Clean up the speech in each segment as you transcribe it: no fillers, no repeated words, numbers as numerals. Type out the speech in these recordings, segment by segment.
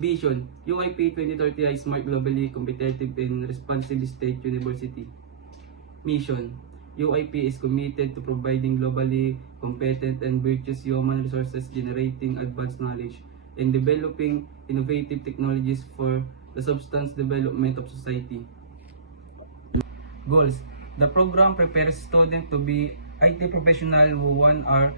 Vision, UIP 2030 is smart, globally competitive, and responsive state university. Mission, UIP is committed to providing globally competent and virtuous human resources, generating advanced knowledge, and developing innovative technologies for the substance development of society. Goals, the program prepares students to be IT professionals who are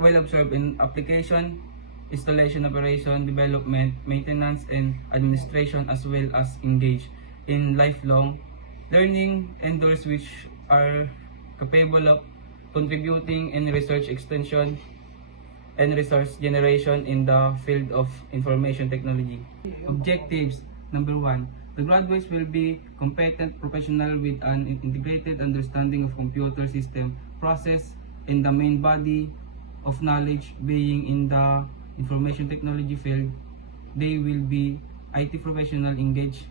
well observed in application, installation, operation, development, maintenance, and administration, as well as engaged in lifelong learning endeavors which are capable of contributing in research extension and resource generation in the field of information technology. Objectives, number 1. The graduates will be competent professionals with an integrated understanding of computer system process and the main body of knowledge being in the information technology field. They will be IT professionals engaged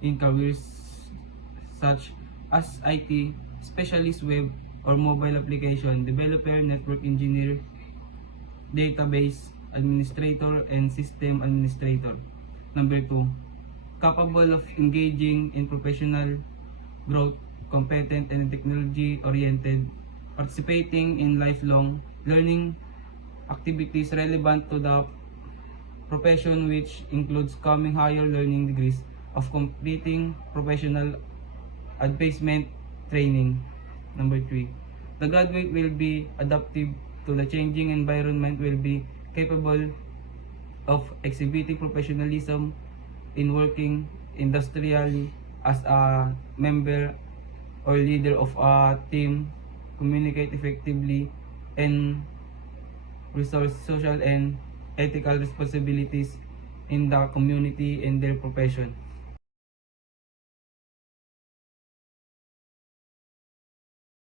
in careers such as IT specialist, web or mobile application developer, network engineer, database administrator, and system administrator. Number 2, capable of engaging in professional growth, competent and technology-oriented, participating in lifelong learning activities relevant to the profession, which includes coming higher learning degrees of completing professional advancement training. Number 3, the graduate will be adaptive to the changing environment, will be capable of exhibiting professionalism in working industrially as a member or leader of a team, communicate effectively, and resource social and ethical responsibilities in the community and their profession.